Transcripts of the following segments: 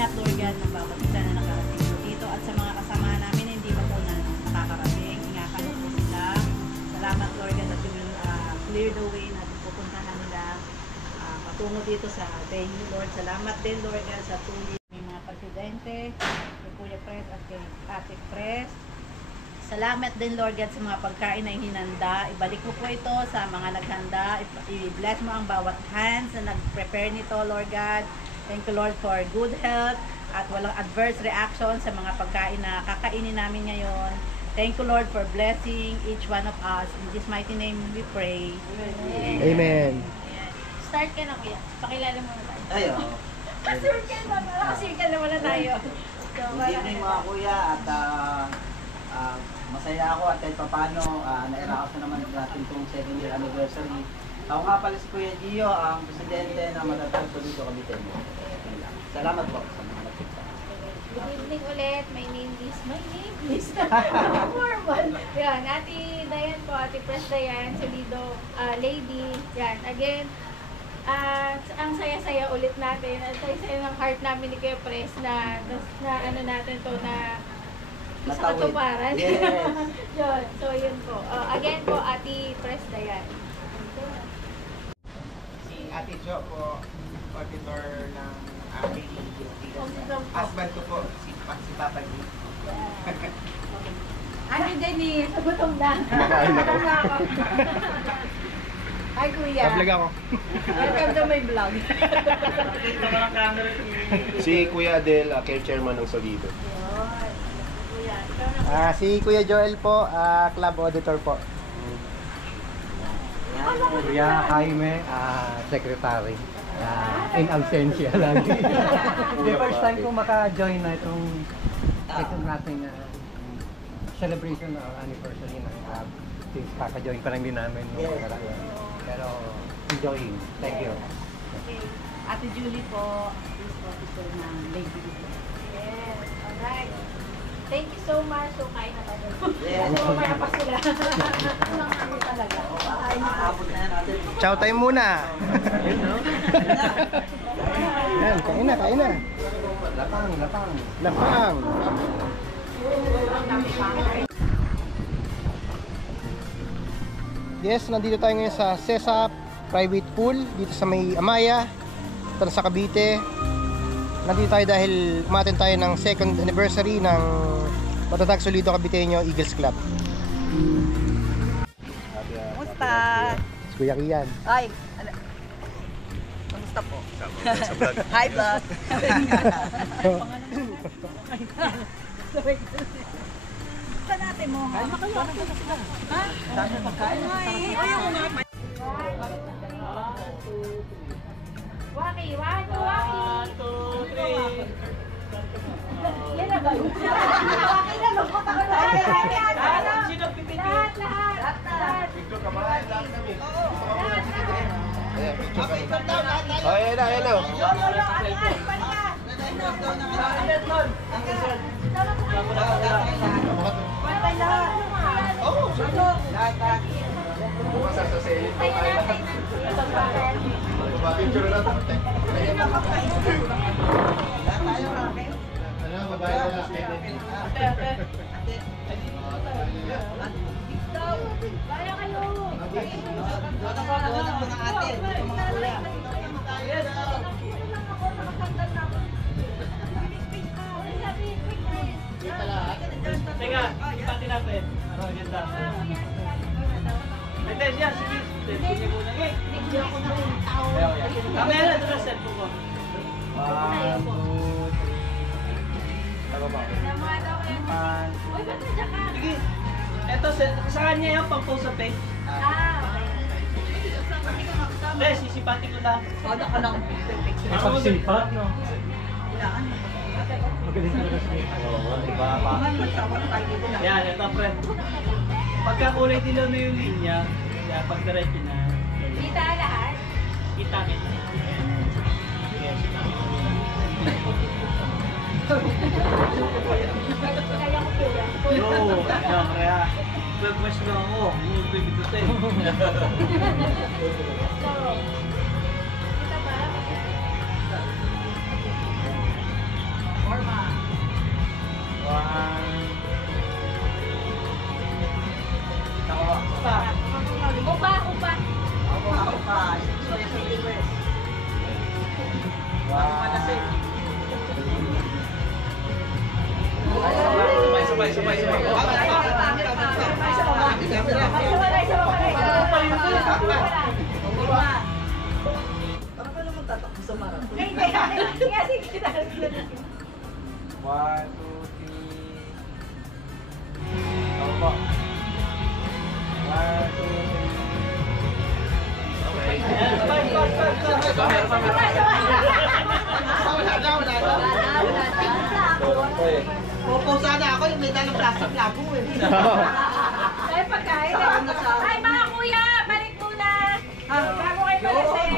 Ingat, Lord God, ng bawat isa na nakarating po dito. At sa mga kasama namin na hindi pa po na nakakarating, ingatan po sila. Salamat, Lord God, at you will clear the way na pupuntahan nila patungo dito sa venue, Lord. Salamat din, Lord God, sa tuloy ng mga presidente, kay Kuya Pres at kay Ate Pres. Salamat din, Lord God, sa mga pagkain na hinanda. Ibalik mo po ito sa mga naghanda. I-bless mo ang bawat hands na nag-prepare nito, Lord God. Thank you, Lord, for good health at walang adverse reaction sa mga pagkain na kakainin namin ngayon. Thank you, Lord, for blessing each one of us. In this mighty name we pray. Amen. Start ka na, Kuya. Pakilala mo na tayo. Ayo. Circle na, circle naman na tayo. So, Good evening mga kuya at masaya ako at kahit papano nairaos na naman natin itong 2nd year anniversary. Ako nga pala si Kuya Gio, ang presidente ng Matatag Solido Cavite. Salamat po sa mga nakita. Good evening ulit. My name is formal. Yan, Ate Dayan po, Ate Pres Dayan, Solido lady. Yan, again, ang saya-saya ulit natin. Ang saya-saya ng heart namin ni Kuya Pres na ano natin to na sa katuparan. Yes. Yun. So, yun po. Again po, Ate Pres Dayan. Si Ate Jo po, auditor ng aming husband ko po, si Papa G. Ano din eh, sa gutom na. Hi, Kuya. Vlog ako. Welcome to my vlog. Si Kuya Adel, chairman ng Solido. Si Kuya Joel po, club auditor po. Kuya Jaime, secretary. In absentia lagi. The first time ko maka-join na itong nating celebration or anniversary ng club. Since kaka-join pa lang din namin nung nakaraan. Pero enjoying. Thank you. Okay. Ate Julie po, police officer ng Lady. Yes, alright. Thank you so much. So, kain na tayo. Yes. So, mamaya pa sila. Walang ano talaga. Aabot na yan natin. Chow time muna. Yan, kain na, kain na. Lapang, lapang. Lapang. Yes, nandito tayo ngayon sa CESAP Private Pool dito sa may Amaya, dito sa Cavite. Nandito tayo dahil umaten tayo ng 2nd anniversary ng Matatag Solido Caviteño Eagles Club. Kumusta? Si Kuya Kian. Ay, kumusta po? Hi, vlog. Saan natin mo? Ay, makayo. Ha? Dami pagkain. Ay, ayaw nga. Waki, waki, waki. 1, 2, 3. Yan na ba? Waki na, lukot ako na. Sino pipigil? Lahat, lahat. Lahat. Picture ka ba? Lahat kami. Lahat, lahat. Ayan, picture kami. Oh, ayan na, ayan na. Lolo, alian, balikan. Sama po kayo. Bye-bye lahat. Oo, Lahat. bukas sa selling po Tayo tayo. na, tayo na. Picture na natin. Ano, babae na lang. Baya kayo. Teka, ipati natin. Ano, ganda. Ito siya, sige. Cellphone niya muna. Kamera, ito na cellphone ko. Tama ba? Uy, ba't nandiyan ka? Sige. Ito, sa kanya yung pang-post sa page. Hindi, sisipati ko lang. Ano ka lang? Pagsipat, no? Magaling talaga siya. Oo, diba? Yan, ito pre. Pagka kulay dilaw na yung linya, kaya pag diretso na, Kita lahat? kita. Kaya ko po yan. Yo, kaya request na ako. Yung bibigutin. So, kita ba? tatakbo sa marathon. Ay, kaya sige na. 1, 2, 3. Ako po. 1, 2, 3. Popo sana ako yung may dalang plastic labo eh. Ay, pagkain. Ay, mga kuya, balik muna. Bago kayo malasing.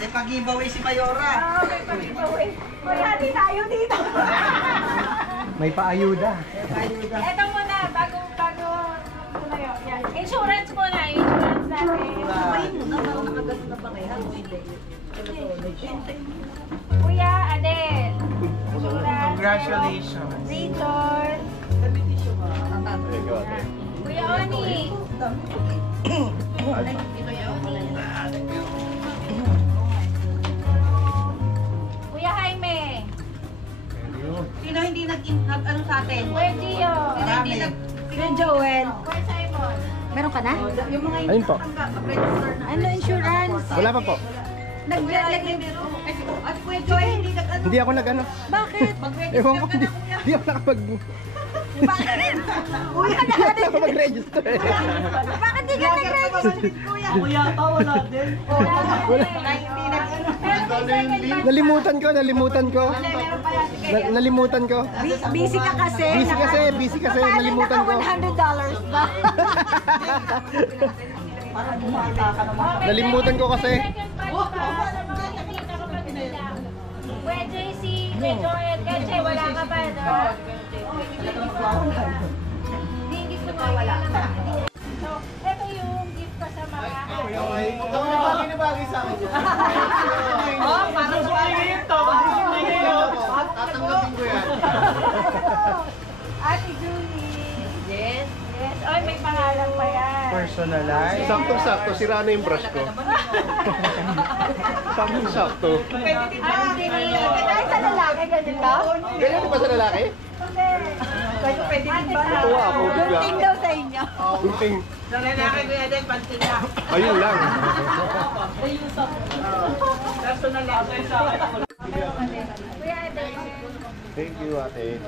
May pag-giveaway si Mayora. Oo, may pag-giveaway. Kuya, di tayo dito. May paayuda. Eto muna, bago tumayo. Yan. Insurance muna, insurance natin. Kumain mo na, parang nakagano na ba kaya? Kuya, Adel. Insurance. Congratulations. Richard. Kuya Oni. Kuya Jaime. Sino hindi nag-ano sa atin? Kuya Gio. Marami. Sino Joel? Kuya Simon. Meron ka na? Yung mga Ayun po. mag-register na. Ano insurance? Wala pa po. Nag-lagay meron. At Kuya Joel, hindi nag-ano. Hindi ako nag-ano. Bakit? Ewan ko, hindi ako Bakit? Kuya, hindi ako mag-register. bakit di ka nag-register? Kuya pa, wala din. Nalimutan ko. Nalimutan ko. Busy ka kasi. Busy kasi, nalimutan ko. $100 ba? Parang bumata ka naman. Nalimutan ko kasi. Kuya JC, Kuya Joel, kasi wala ka pa. Hindi ko mawala. So, ito yung gift ko sa mga Binibagay sa akin yan. Oh, parang sumingin to. Tatanggapin ko yan. Ate Julie. Yes. Yes. Ay, may pangalan pa yan. Personalized. Saktong-sakto, sira na yung brush ko. Saktong-sakto. Ay, sa lalaki, ganito? Ganyan ba sa lalaki? Kayo pwede din ba? Tuwa ako bigla. Gunting daw sa inyo. Gunting. Sa lalaki, Kuya Del, panting na. Ayun lang. Personal lang sa akin. Kuya Ate. Thank you, ate.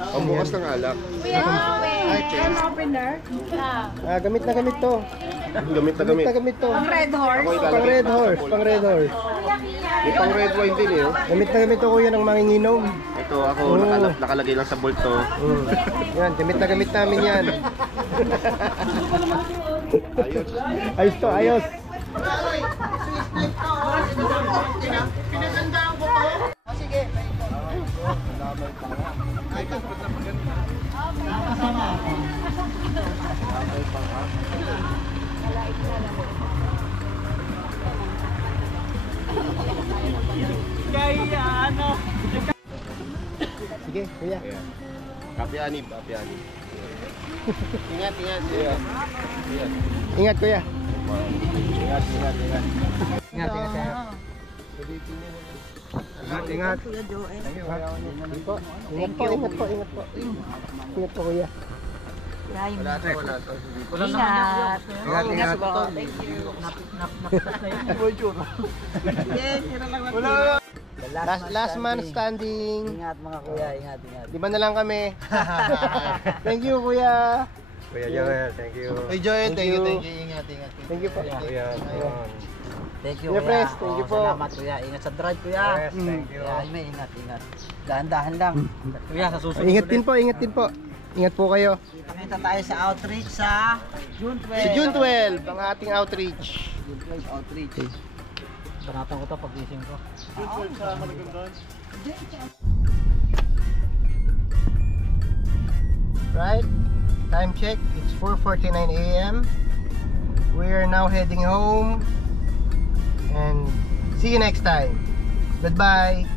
Ang bukas ng alak. Kuya Joel. I'm opener. Gamit na gamit to. Gamit na gamit to. Red horse. Pang red horse. Kuya Kian. May pang red wine din eh. Gamit na gamit to kuya ng manginginom. Ito ako, nakalagay lang sa bolt to. Yan, gamit na gamit namin yan. Ayos to, ayos. Kaya ano? Sige, kuya. Kape anib. Ingat. Ingat kuya. Ingat. Ingat. Ingat. Kuya Joel. Ingat po. Ingat po kuya. Wala to. Ingat. Ingat. Yes, sira lang lang. Last man standing. Ingat mga kuya, ingat. 5 na lang kami. Thank you kuya. Kuya Joel, thank you. Hey Joel, thank you. Ingat. Thank you po. Kuya, Thank you, Kuya Pres, thank you po. Salamat, kuya. Ingat sa drive, kuya. yes, thank you. Kuya, Jaime, ingat. Dahan-dahan lang. Kuya, sa susunod. Ingat din po. Ingat po kayo. Kita tayo sa outreach sa June 12. Si June 12, ang ating outreach. June 12 outreach. Banatan ko to pag-gising ko. Right? Time check, it's 4:49 a.m. We are now heading home. And see you next time. Goodbye.